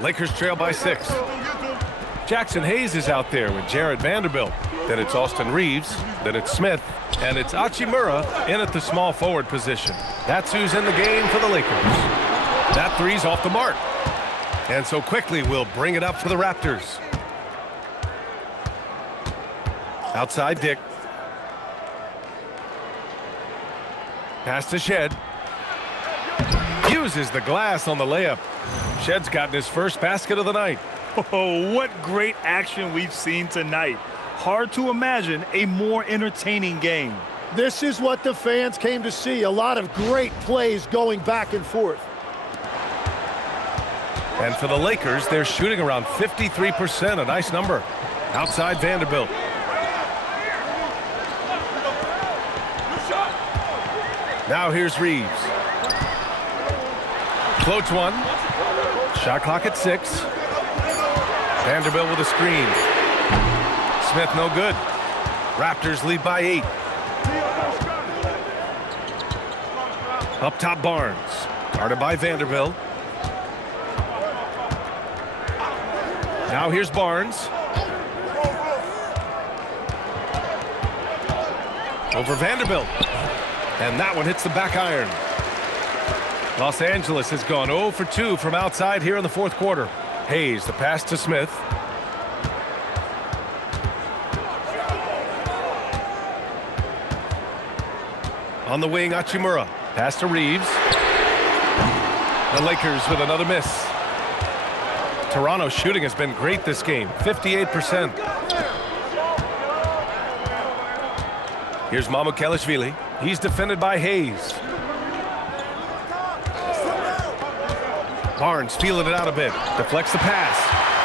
Lakers trail by 6. Jackson Hayes is out there with Jared Vanderbilt. Then it's Austin Reeves. Then it's Smith. And it's Hachimura in at the small forward position. That's who's in the game for the Lakers. That three's off the mark. And so quickly we'll bring it up for the Raptors. Outside Dick. Pass to Shed. Uses the glass on the layup. Shed's gotten his first basket of the night. Oh, what great action we've seen tonight. Hard to imagine a more entertaining game. This is what the fans came to see. A lot of great plays going back and forth. And for the Lakers, they're shooting around 53%, a nice number. Outside Vanderbilt. Now here's Reeves. Floats one. Shot clock at 6. Vanderbilt with a screen. Smith no good. Raptors lead by 8. Up top Barnes. Guarded by Vanderbilt. Now here's Barnes. Over Vanderbilt. And that one hits the back iron. Los Angeles has gone 0 for 2 from outside here in the fourth quarter. Hayes, the pass to Smith. On the wing, Hachimura. Pass to Reeves. The Lakers with another miss. Toronto's shooting has been great this game, 58%. Here's Mamukelashvili. He's defended by Hayes. Barnes feeling it out a bit. Deflects the pass.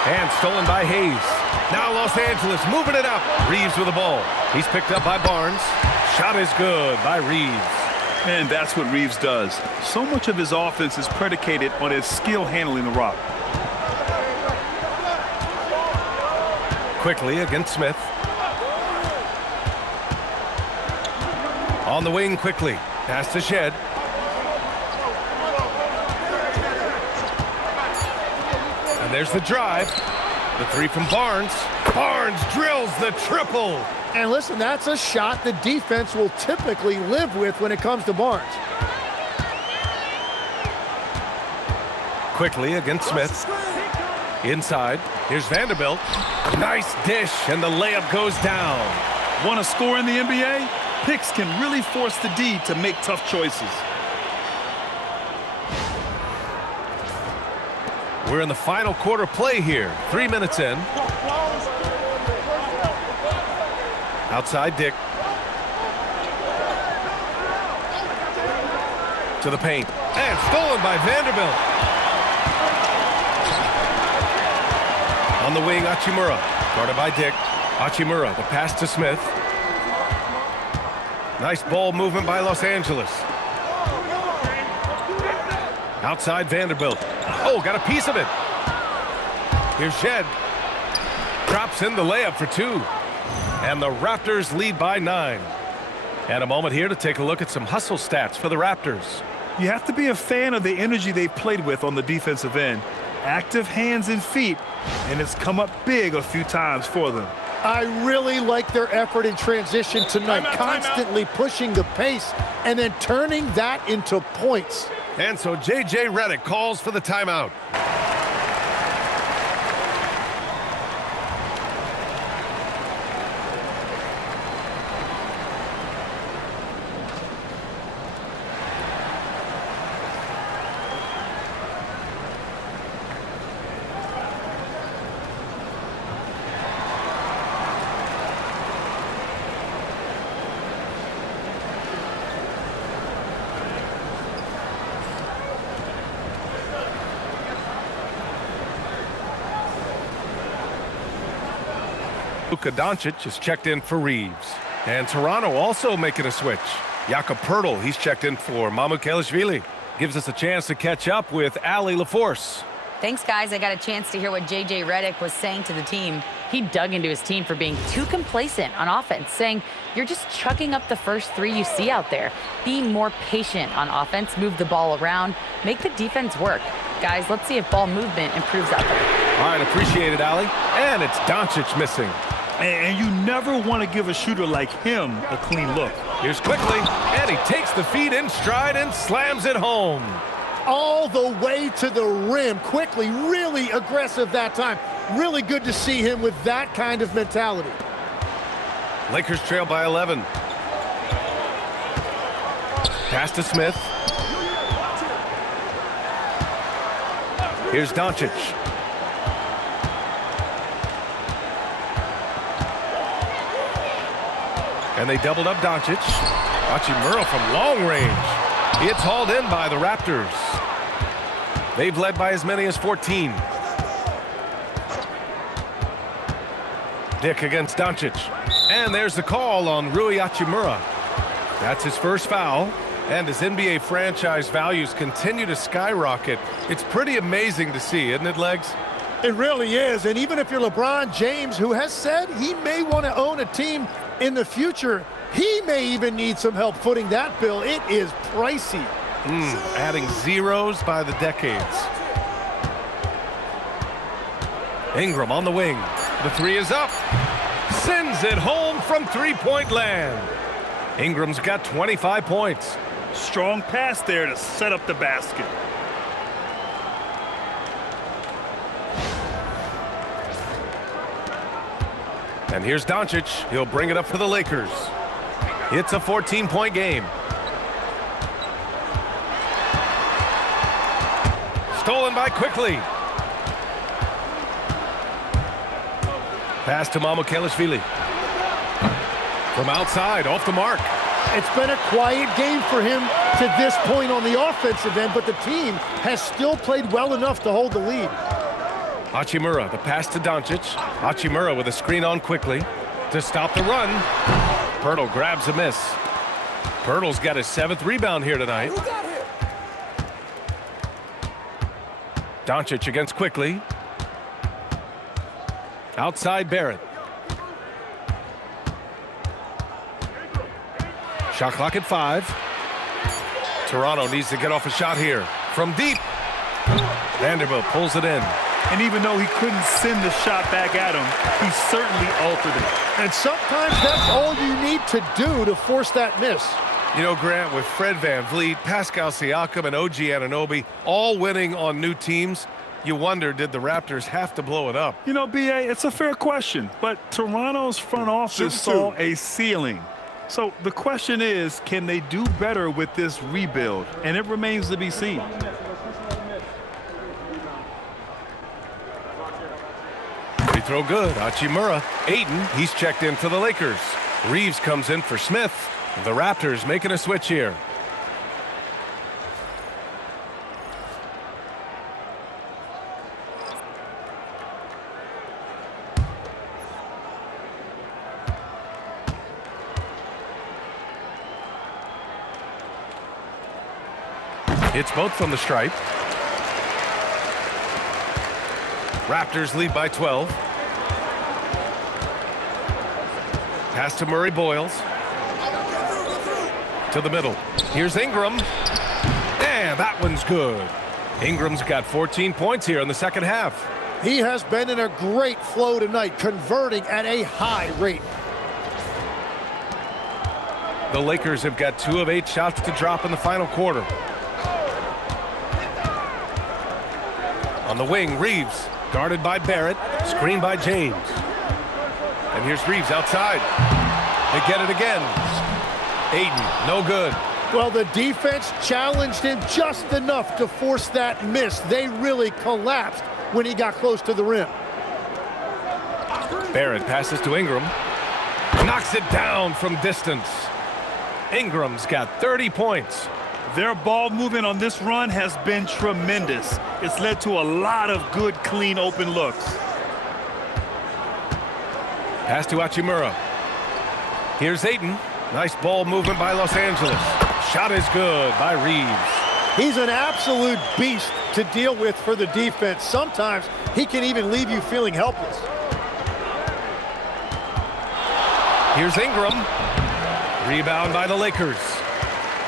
And stolen by Hayes. Now Los Angeles moving it up. Reeves with the ball. He's picked up by Barnes. Shot is good by Reeves. And that's what Reeves does. So much of his offense is predicated on his skill handling the rock. Quickly against Smith. On the wing quickly. Pass to Shed. And there's the drive. The three from Barnes. Barnes drills the triple. And listen, that's a shot the defense will typically live with when it comes to Barnes. Quickly against Smith. Inside. Here's Vanderbilt. Nice dish, and the layup goes down. Want to score in the NBA? Picks can really force the D to make tough choices. We're in the final quarter play here. 3 minutes in. Outside Dick. To the paint. And stolen by Vanderbilt. On the wing, Hachimura. Guarded by Dick. Hachimura, the pass to Smith. Nice ball movement by Los Angeles. Outside Vanderbilt. Oh, got a piece of it. Here's Shed. Drops in the layup for 2. And the Raptors lead by 9. And a moment here to take a look at some hustle stats for the Raptors. You have to be a fan of the energy they've played with on the defensive end. Active hands and feet, and it's come up big a few times for them. I really like their effort in transition tonight, constantly pushing the pace and then turning that into points. And so J.J. Redick calls for the timeout. Luka Doncic is checked in for Reeves. And Toronto also making a switch. Jakob Poeltl, he's checked in for Mamukelashvili. Gives us a chance to catch up with Allie LaForce. Thanks, guys. I got a chance to hear what J.J. Redick was saying to the team. He dug into his team for being too complacent on offense, saying, you're just chucking up the first 3 you see out there. Be more patient on offense, move the ball around, make the defense work. guys. Let's see if ball movement improves out there. All right, appreciate it, Allie. And it's Doncic missing. And you never want to give a shooter like him a clean look. Here's quickly, and he takes the feed in stride and slams it home. All the way to the rim, quickly, really aggressive that time. Really good to see him with that kind of mentality. Lakers trail by 11. Pass to Smith. Here's Doncic. And they doubled up Doncic. Hachimura from long range. It's hauled in by the Raptors. They've led by as many as 14. Dick against Doncic. And there's the call on Rui Hachimura. That's his first foul. And as NBA franchise values continue to skyrocket, it's pretty amazing to see, isn't it, Legs? It really is. And even if you're LeBron James, who has said he may want to own a team in the future, he may even need some help footing that bill. It is pricey. Adding zeros by the decades. Ingram on the wing. The three is up. Sends it home from three-point land. Ingram's got 25 points. Strong pass there to set up the basket. And here's Doncic. He'll bring it up for the Lakers. It's a 14-point game. Stolen by quickly. Pass to Mamukelashvili. From outside, off the mark. It's been a quiet game for him to this point on the offensive end, but the team has still played well enough to hold the lead. Hachimura, the pass to Doncic. Hachimura with a screen on quickly to stop the run. Pirtle grabs a miss. Pirtle's got his 7th rebound here tonight. Doncic against quickly. Outside Barrett. Shot clock at 5. Toronto needs to get off a shot here. From deep. Vanderbilt pulls it in. And even though he couldn't send the shot back at him, he certainly altered it. And sometimes that's all you need to do to force that miss. You know, Grant, with Fred VanVleet, Pascal Siakam, and OG Anunoby all winning on new teams, you wonder, did the Raptors have to blow it up? You know, B.A., it's a fair question, but Toronto's front office saw a ceiling. So the question is, can they do better with this rebuild? And it remains to be seen. Free throw good. Hachimura. Ayton, he's checked in for the Lakers. Reeves comes in for Smith. The Raptors making a switch here. It's both from the stripe. Raptors lead by 12. Pass to Murray Boyles. To the middle. Here's Ingram. And that one's good. Ingram's got 14 points here in the second half. He has been in a great flow tonight, converting at a high rate. The Lakers have got 2 of 8 shots to drop in the final quarter. On the wing, Reeves, guarded by Barrett, screened by James. And here's Reeves outside. They get it again. Ayton, no good. Well, the defense challenged him just enough to force that miss. They really collapsed when he got close to the rim. Barrett passes to Ingram. Knocks it down from distance. Ingram's got 30 points. Their ball movement on this run has been tremendous. It's led to a lot of good, clean, open looks. Pass to Hachimura. Here's Ayton. Nice ball movement by Los Angeles. Shot is good by Reeves. He's an absolute beast to deal with for the defense. Sometimes he can even leave you feeling helpless. Here's Ingram. Rebound by the Lakers.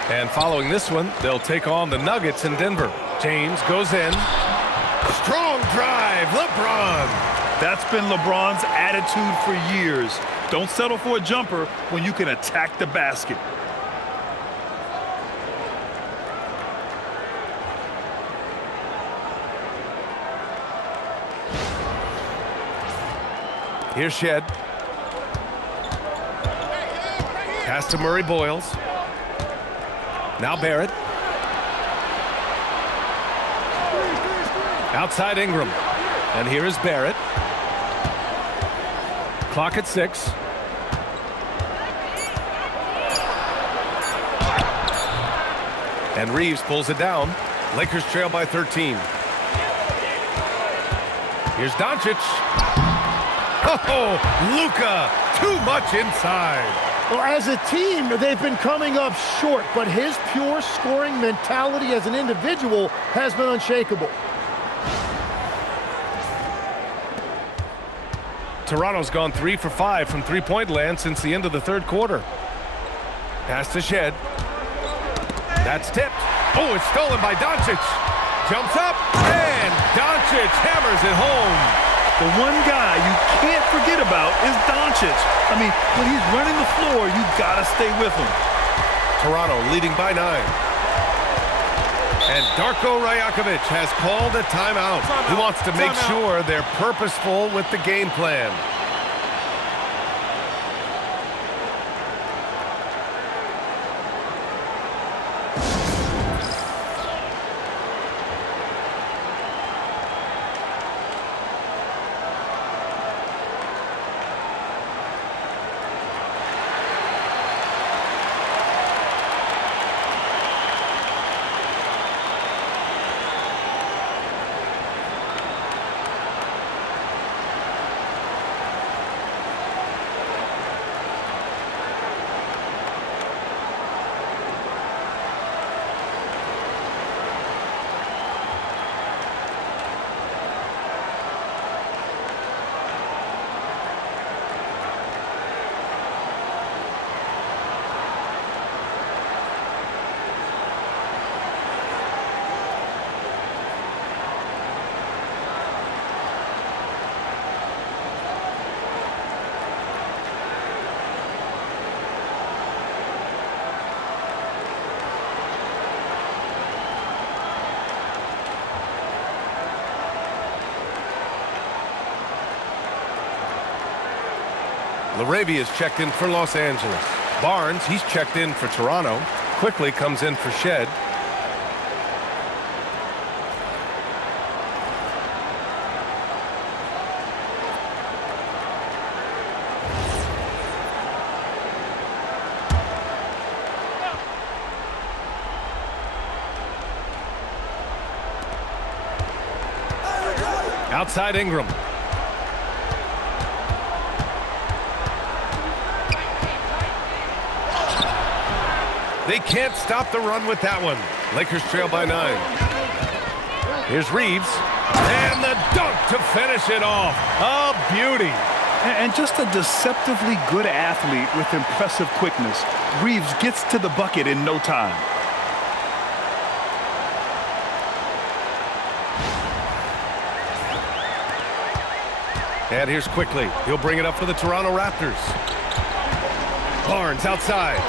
And following this one, they'll take on the Nuggets in Denver. James goes in. Strong drive, LeBron. That's been LeBron's attitude for years. Don't settle for a jumper when you can attack the basket. Here's Shed. Pass to Murray Boyles. Now Barrett. Outside Ingram. And here is Barrett. Clock at 6. And Reeves pulls it down. Lakers trail by 13. Here's Doncic. Oh, Luka, too much inside. Well, as a team, they've been coming up short, but his pure scoring mentality as an individual has been unshakable. Toronto's gone 3 for 5 from three-point land since the end of the third quarter. Pass to Shed. That's tipped. Oh, it's stolen by Doncic. Jumps up, and Doncic hammers it home. The one guy you can't forget about is Doncic. I mean, when he's running the floor, you gotta stay with him. Toronto leading by 9. And Darko Rajakovic has called a timeout. He wants to make sure they're purposeful with the game plan. Laravia's checked in for Los Angeles. Barnes, he's checked in for Toronto. Quickly comes in for Shed. Outside Ingram. They can't stop the run with that one. Lakers trail by 9. Here's Reeves. And the dunk to finish it off. A beauty. And just a deceptively good athlete with impressive quickness. Reeves gets to the bucket in no time. And here's Quickly. He'll bring it up for the Toronto Raptors. Barnes outside.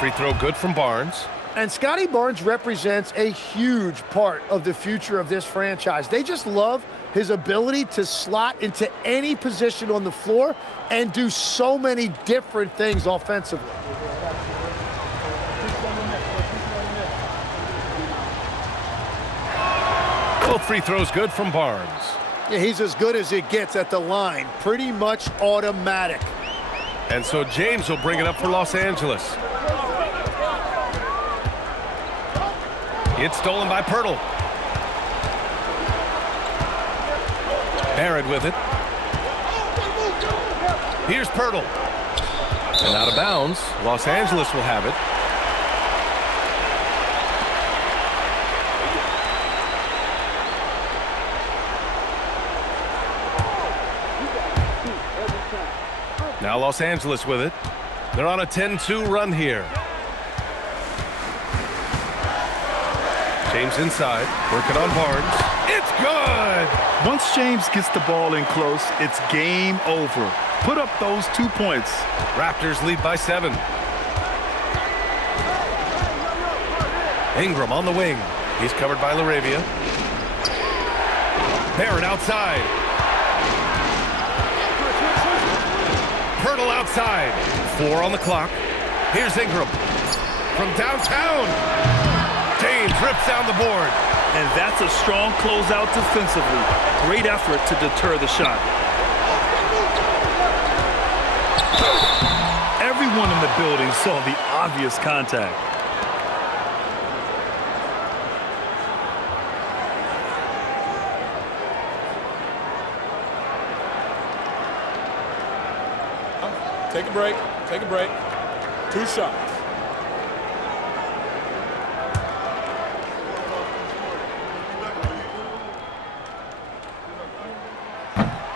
Free throw good from Barnes. And Scotty Barnes represents a huge part of the future of this franchise. They just love his ability to slot into any position on the floor and do so many different things offensively. Both free throws good from Barnes. Yeah, he's as good as it gets at the line. Pretty much automatic. And so James will bring it up for Los Angeles. It's stolen by Pirtle. Barrett with it. Here's Pirtle. And out of bounds. Los Angeles will have it. Now Los Angeles with it. They're on a 10-2 run here. James inside, working on Barnes. It's good! Once James gets the ball in close, it's game over. Put up those 2 points. Raptors lead by 7. Ingram on the wing. He's covered by LaRavia. Barrett outside. Pirtle outside. 4 on the clock. Here's Ingram. From downtown. James rips down the board. And that's a strong closeout defensively. Great effort to deter the shot. Everyone in the building saw the obvious contact. Take a break. Take a break. 2 shots.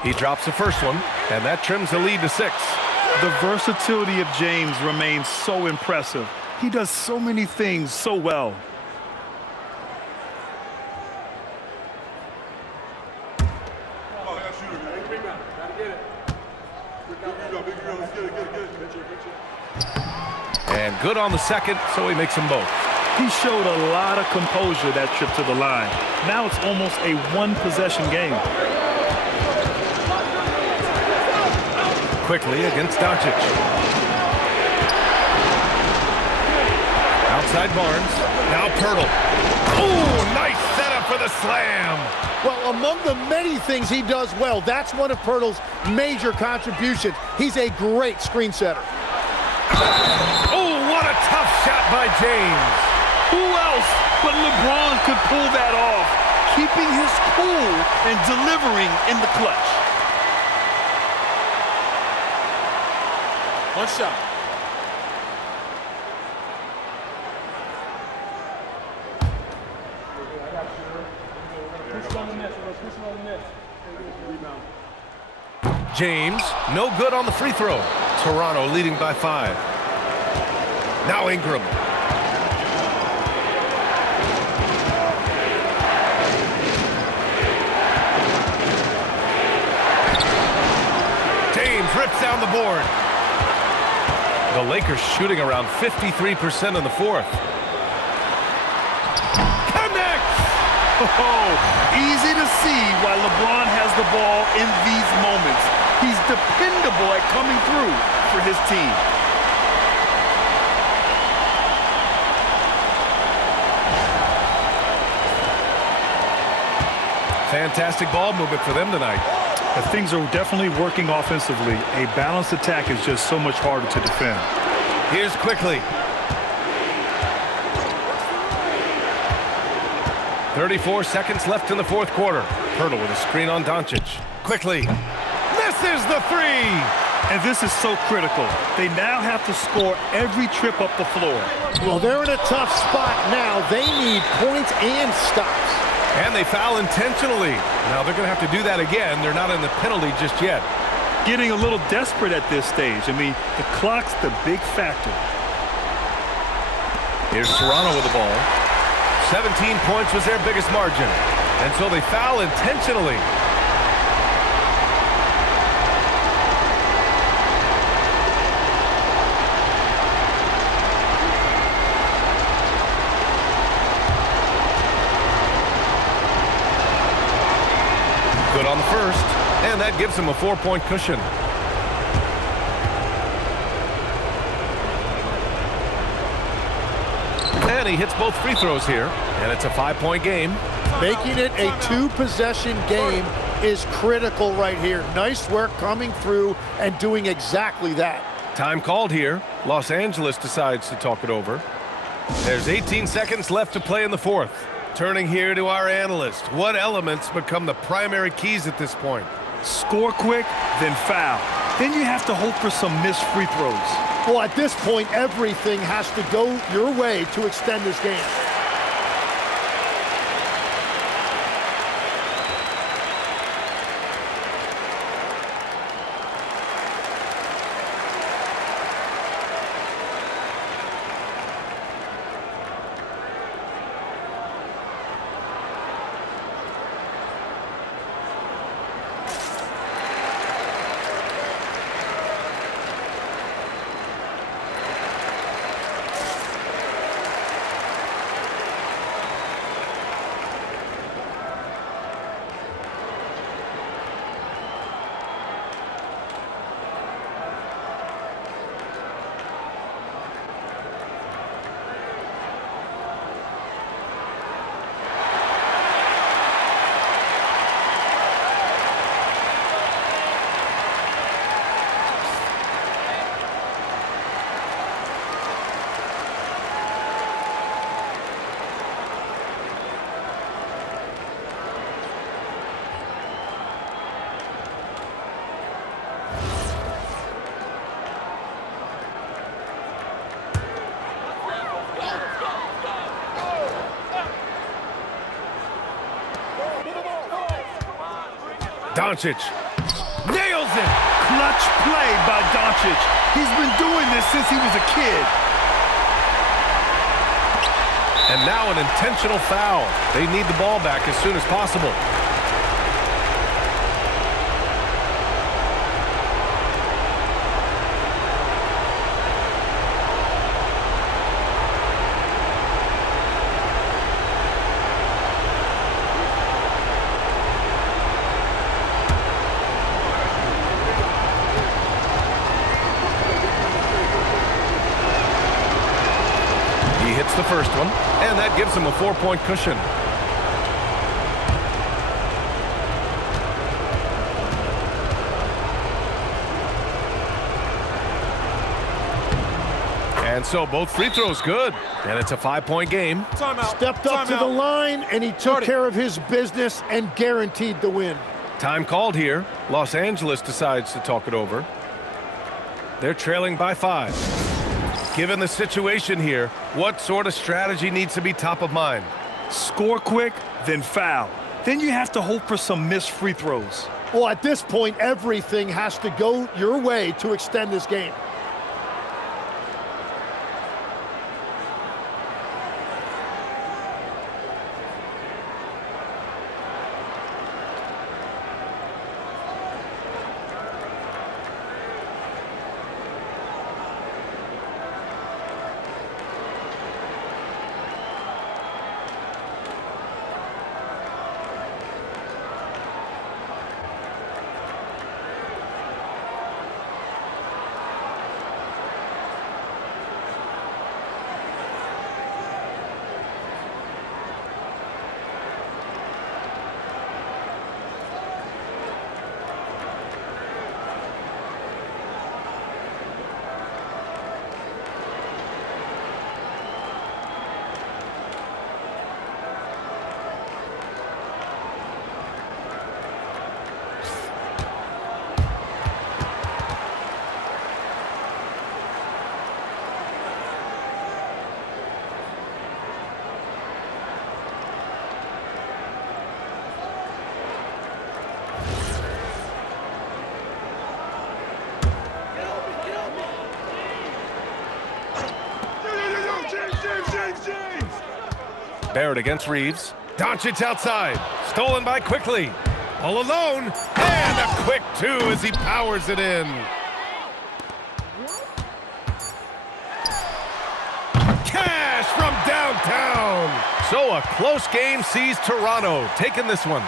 He drops the first one, and that trims the lead to 6. The versatility of James remains so impressive. He does so many things so well. And good on the second, so he makes them both. He showed a lot of composure that trip to the line. Now it's almost a one-possession game. Quickly against Doncic. Outside Barnes. Now Pirtle. Ooh, nice setup for the slam. Well, among the many things he does well, that's one of Pirtle's major contributions. He's a great screen setter. Oh, what a tough shot by James. Who else but LeBron could pull that off, keeping his cool and delivering in the clutch. 1 shot. James, no good on the free throw. Toronto leading by 5. Now Ingram. James rips down the board. The Lakers shooting around 53% in the 4th. Connects! Oh, easy to see why LeBron has the ball in these moments. He's dependable at coming through for his team. Fantastic ball movement for them tonight. Things are definitely working offensively. A balanced attack is just so much harder to defend. Here's Quickly. 34 seconds left in the 4th quarter. Pirtle with a screen on Doncic. Quickly. Misses the 3. And this is so critical. They now have to score every trip up the floor. Well, they're in a tough spot now. They need points and stops. And they foul intentionally. Now they're going to have to do that again. They're not in the penalty just yet. Getting a little desperate at this stage. I mean, the clock's the big factor. Here's Toronto with the ball. 17 points was their biggest margin. And so they foul intentionally. Good on the first, and that gives him a 4-point cushion. And he hits both free throws here, and it's a 5-point game. Making it a 2-possession game is critical right here. Nice work coming through and doing exactly that. Time called here. Los Angeles decides to talk it over. There's 18 seconds left to play in the fourth. Turning here to our analyst. What elements become the primary keys at this point? Score quick, then foul. Then you have to hope for some missed free throws. Well, at this point, everything has to go your way to extend this game. Doncic nails it. Clutch play by Doncic. He's been doing this since he was a kid. And now an intentional foul. They need the ball back as soon as possible. The first one, and that gives him a 4-point cushion. And so both free throws good, and it's a 5-point game. Stepped up to the line, and he took care of his business and guaranteed the win. Time called here. Los Angeles decides to talk it over. They're trailing by 5. Given the situation here, what sort of strategy needs to be top of mind? Score quick, then foul. Then you have to hope for some missed free throws. Well, at this point, everything has to go your way to extend this game. Barrett against Reeves. Doncic outside. Stolen by Quickly. All alone. And a quick two as he powers it in. Cash from downtown. So a close game sees Toronto taking this one.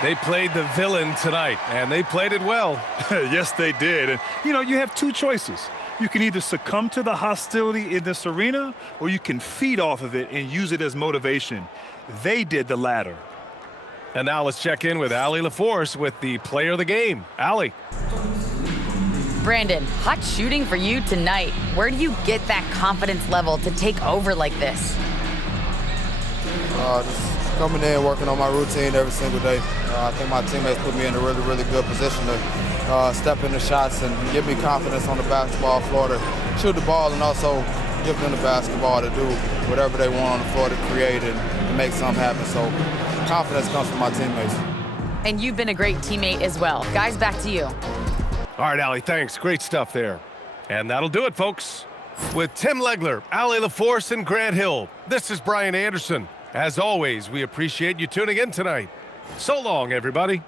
They played the villain tonight, and they played it well. Yes, they did. And, you have two choices. You can either succumb to the hostility in this arena, or you can feed off of it and use it as motivation. They did the latter. And now let's check in with Allie LaForce with the player of the game. Allie. Brandon, hot shooting for you tonight. Where do you get that confidence level to take over like this? Just coming in, working on my routine every single day. I think my teammates put me in a really, really good position to step in the shots and give me confidence on the basketball floor to shoot the ball, and also give them the basketball to do whatever they want on the floor to create and make something happen. So confidence comes from my teammates. And you've been a great teammate as well. Guys, back to you. All right, Allie, thanks. Great stuff there. And that'll do it, folks. With Tim Legler, Allie LaForce, and Grant Hill, this is Brian Anderson. As always, we appreciate you tuning in tonight. So long, everybody.